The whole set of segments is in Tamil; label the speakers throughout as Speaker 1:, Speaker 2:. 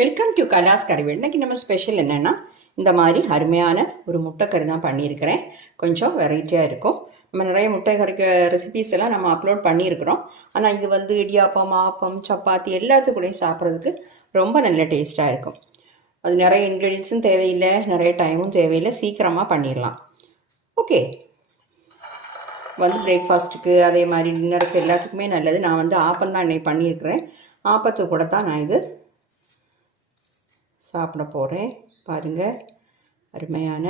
Speaker 1: வெல்கம் டு கலாஸ் கறிவேல் இன்னைக்கு நம்ம ஸ்பெஷல் என்னென்னா இந்த மாதிரி அருமையான ஒரு முட்டைக்கறி தான் பண்ணியிருக்கிறேன். கொஞ்சம் வெரைட்டியாக இருக்கும். நம்ம நிறைய முட்டை கறிக்க ரெசிபிஸ் எல்லாம் நம்ம அப்லோட் பண்ணியிருக்கிறோம். ஆனால் இது வந்து இடியாப்பம் ஆப்பம் சப்பாத்தி எல்லாத்துக்கூடையும் சாப்பிட்றதுக்கு ரொம்ப நல்ல டேஸ்ட்டாக இருக்கும். அது நிறைய இன்க்ரீடியன்ஸும் தேவையில்லை நிறைய டைமும் தேவையில்லை. சீக்கிரமாக பண்ணிடலாம். ஓகே வந்து பிரேக்ஃபாஸ்ட்டுக்கு அதே மாதிரி டின்னருக்கு எல்லாத்துக்குமே நல்லது. நான் வந்து ஆப்பம் தான் இன்னைக்கு பண்ணியிருக்கிறேன். ஆப்பத்துக்கு கூட தான் நான் இது சாப்பிட போகிறேன் பாருங்கள் அருமையான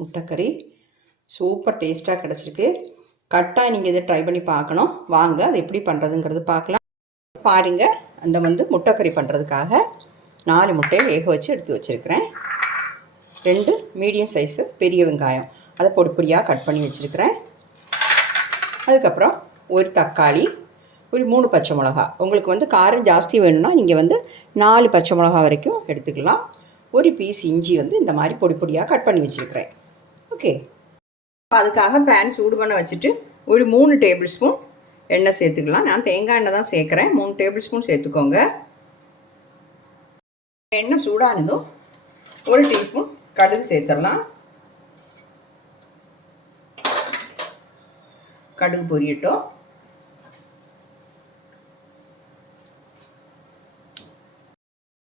Speaker 1: முட்டைக்கறி. சூப்பர் டேஸ்ட்டாக கிடச்சிருக்கு. கட்டாக நீங்கள் இதை ட்ரை பண்ணி பார்க்கணும். வாங்க அது எப்படி பண்ணுறதுங்கிறது பார்க்கலாம். பாருங்கள் அந்த வந்து முட்டைக்கறி பண்ணுறதுக்காக நாலு முட்டையை வேக வச்சு எடுத்து வச்சுருக்கிறேன். ரெண்டு மீடியம் சைஸு பெரிய வெங்காயம். அதை பொடி பொடியாக கட் பண்ணி வச்சுருக்கிறேன். அதுக்கப்புறம் ஒரு தக்காளி ஒரு மூணு பச்சை மிளகா. உங்களுக்கு வந்து காரம் ஜாஸ்தி வேணும்னா நீங்கள் வந்து நாலு பச்சை மிளகா வரைக்கும் எடுத்துக்கலாம். ஒரு பீஸ் இஞ்சி வந்து இந்த மாதிரி பொடி பொடியாக கட் பண்ணி வச்சுருக்கிறேன். ஓகே அதுக்காக பேன் சூடு பண்ண வச்சுட்டு ஒரு மூணு டேபிள் ஸ்பூன் எண்ணெய் சேர்த்துக்கலாம். நான் தேங்காய் எண்ணெய் தான் சேர்க்குறேன். மூணு டேபிள் ஸ்பூன் சேர்த்துக்கோங்க. எண்ணெய் சூடானதும் ஒரு டீஸ்பூன் கடுகு சேர்த்துடலாம். கடுகு பொரியட்டும்.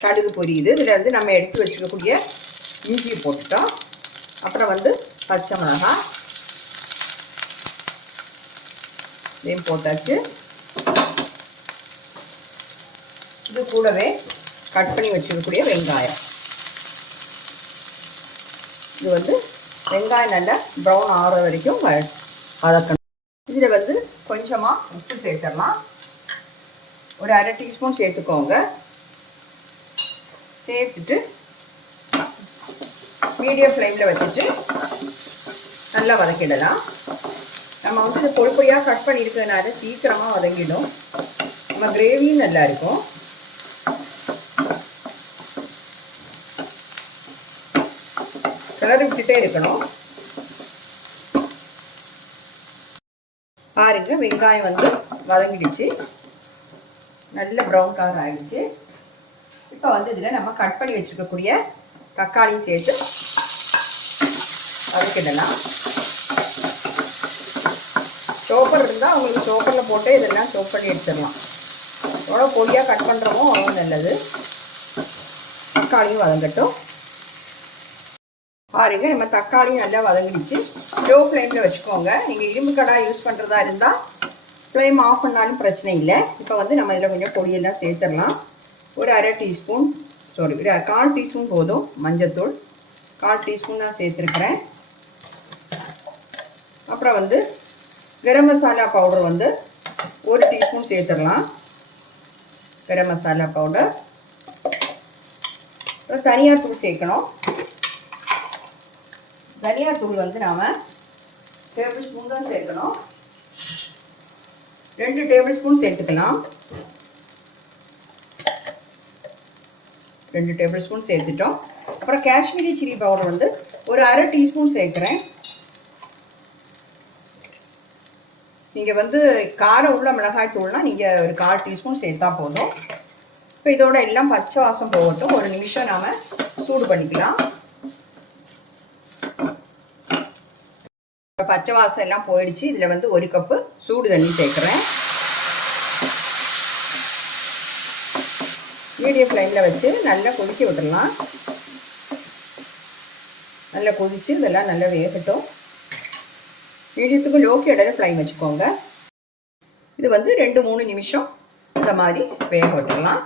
Speaker 1: கடுகு பொரியுது. இதில் வந்து நம்ம எடுத்து வச்சுக்கக்கூடிய இஞ்சி போட்டுட்டோம். அப்புறம் வந்து பச்சை மிளகாய். இதையும் போட்டாச்சு. இது கூடவே கட் பண்ணி வச்சுக்கக்கூடிய வெங்காயம். இது வந்து வெங்காயம் நல்லா ப்ரௌன் ஆகிற வரைக்கும் வதக்கணும். இதில் வந்து கொஞ்சமாக உப்பு சேர்த்துடலாம். ஒரு அரை டீஸ்பூன் சேர்த்துக்கோங்க. சேர்த்துட்டு மீடியம் ஃப்ளேமில் வச்சுட்டு நல்லா வதக்கிடலாம். நம்ம வந்து இந்த பொடி பொடியாக கட் பண்ணியிருக்கிறதுனால சீக்கிரமாக வதங்கிடும். நம்ம கிரேவியும் நல்லா இருக்கும். கிளறி விட்டுட்டே இருக்கணும். பாருங்கள் வெங்காயம் வந்து வதங்கிடுச்சு. நல்ல ப்ரௌன் கலர் ஆகிடுச்சு இப்போ வந்து இதில் நம்ம கட் பண்ணி வச்சுருக்கக்கூடிய தக்காளியும் சேர்த்து வதக்கிடலாம். சோப்பர் இருந்தால் உங்களுக்கு சோப்பரில் போட்டு இதெல்லாம் சோப் பண்ணி எடுத்துடலாம். எவ்வளோ பொடியாக கட் பண்ணுறோமோ அவ்வளோ நல்லது. தக்காளியும் வதங்கட்டும். பாருங்க நம்ம தக்காளியும் நல்லா வதங்கிடுச்சு. லோ ஃப்ளேமில் வச்சுக்கோங்க. நீங்கள் இரும்பு கடாய் யூஸ் பண்ணுறதா இருந்தால் ஃப்ளேம் ஆஃப் பண்ணாலும் பிரச்சனை இல்லை. இப்போ வந்து நம்ம இதில் கொஞ்சம் பொடியெல்லாம் சேர்த்துடலாம். ஒரு அரை டீஸ்பூன் சாரி ஒரு கால் டீஸ்பூன் போதும் மஞ்சத்தூள். கால் டீஸ்பூன் தான் சேர்த்துருக்குறேன். அப்புறம் வந்து கரம் மசாலா பவுடர் வந்து ஒரு டீஸ்பூன் சேர்த்துடலாம். கரம் மசாலா பவுடர் அப்புறம் தனியாத்தூள் சேர்க்கணும். தனியாத்தூள் வந்து நாம் டேபிள் ஸ்பூன் தான் சேர்க்கணும். ரெண்டு டேபிள் ஸ்பூன் சேர்த்துக்கலாம். ரெண்டு டேபிள் ஸ்பூன் சேர்த்துட்டோம். அப்புறம் காஷ்மீரி சில்லி பவுடர் வந்து ஒரு அரை டீஸ்பூன் சேர்க்குறேன். நீங்கள் வந்து காரம் உள்ள மிளகாய் தூள்னா நீங்கள் ஒரு கால் டீஸ்பூன் சேர்த்தா போதும். இப்போ இதோட எல்லாம் பச்சை வாசம் போகட்டும். ஒரு நிமிஷம் நாம் சூடு பண்ணிக்கலாம். இப்போ பச்சை வாசம் எல்லாம் போயிடுச்சு. இதில் வந்து ஒரு கப்பு சூடு தண்ணி சேர்க்குறேன். மீடியம் ஃப்ளேமில் வச்சு நல்லா கொதிக்க விட்டுடலாம் நல்லா கொதிச்சு இதெல்லாம் நல்லா வேகட்டும். மீடியத்துக்கு லோக்கி இடையில ஃப்ளைம் வச்சுக்கோங்க. இது வந்து ரெண்டு மூணு நிமிஷம் இந்த மாதிரி வேக விட்டுடலாம்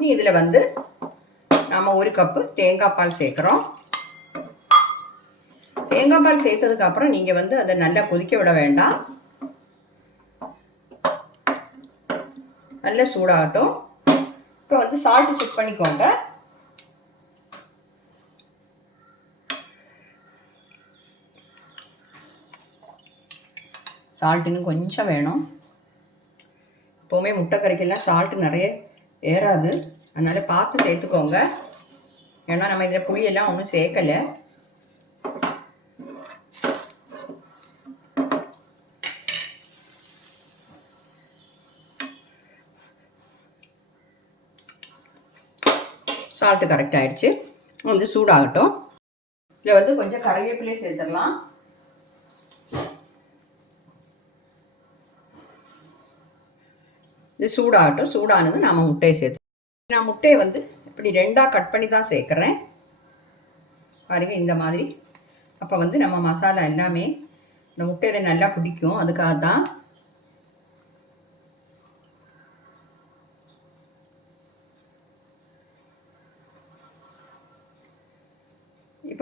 Speaker 1: நீ இதில் வந்து நாம் ஒரு கப்பு தேங்காய் பால் சேர்க்குறோம். தேங்காய் பால் சேர்த்ததுக்கப்புறம் நீங்கள் வந்து அதை நல்லா கொதிக்க விட வேண்டாம். நல்லா சூடாகட்டும். இப்போ வந்து சால்ட்டு செக் பண்ணிக்கோங்க. சால்ட் இன்னும் கொஞ்சம் வேணும். எப்போவுமே முட்டை கறிக்கெல்லாம் சால்ட்டு நிறைய ஏறாது. அதனால் பார்த்து சேர்த்துக்கோங்க. ஏன்னா நம்ம இதில் புளியெல்லாம் ஒன்றும் சேர்க்கலை. சால்ட்டு கரெக்ட் ஆகிடுச்சு வந்து சூடாகட்டும். இதில் வந்து கொஞ்சம் கறிவேப்பிலையே சேர்த்துடலாம். இது சூடாகட்டும். சூடானது நாம் முட்டையை சேர்த்து நான் முட்டையை வந்து இப்படி ரெண்டாக கட் பண்ணி தான் சேர்க்குறேன். பாருங்கள் இந்த மாதிரி. அப்போ வந்து நம்ம மசாலா எல்லாமே இந்த முட்டையில் நல்லா பிடிக்கும். அதுக்காக தான்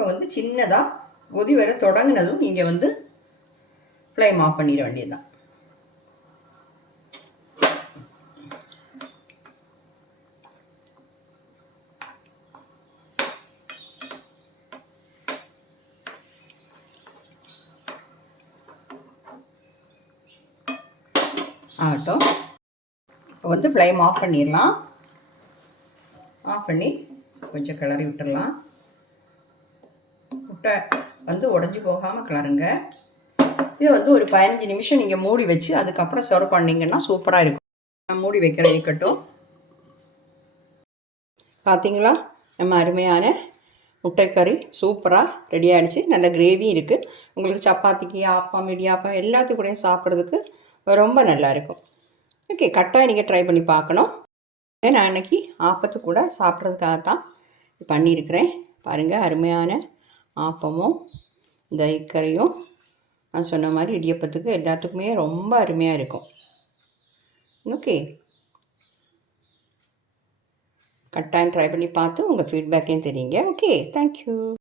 Speaker 1: இப்போ வந்து சின்னதாக கொதி வர தொடங்கினதும் நீங்கள் வந்து ஃப்ளேம் ஆஃப் பண்ணிட வேண்டியதுதான். ஆகட்டும். இப்போ வந்து ஃப்ளேம் ஆஃப் பண்ணிடலாம். ஆஃப் பண்ணி கொஞ்சம் கிளறி விட்டுடலாம். முட்டை வந்து உடஞ்சி போகாமல் கிளறுங்க. இதை வந்து ஒரு பதினஞ்சு நிமிஷம் நீங்கள் மூடி வச்சு அதுக்கப்புறம் சர்வ் பண்ணிங்கன்னா சூப்பராக இருக்கும். நான் மூடி வைக்கிற இருக்கட்டும். பார்த்தீங்களா நம்ம அருமையான முட்டைக்கறி சூப்பராக ரெடி ஆகிடுச்சு நல்ல கிரேவி இருக்குது உங்களுக்கு சப்பாத்திக்கு ஆப்பம் இடியாப்பம் எல்லாத்துக்கூடையும் சாப்பிட்றதுக்கு ரொம்ப நல்லா இருக்கும். ஓகே கட்டாக நீங்கள் ட்ரை பண்ணி பார்க்கணும். நான் அன்னைக்கு ஆப்பத்து கூட சாப்பிட்றதுக்காக தான் பண்ணியிருக்கிறேன். பாருங்கள் அருமையான ஆப்பமும் இந்த நான் சொன்ன மாதிரி இடியப்பத்துக்கு எல்லாத்துக்குமே ரொம்ப அருமையாக இருக்கும். ஓகே கட்டாயம் ட்ரை பண்ணி பார்த்து உங்கள் ஃபீட்பேக்கையும் தெரியுங்க. Okay thank you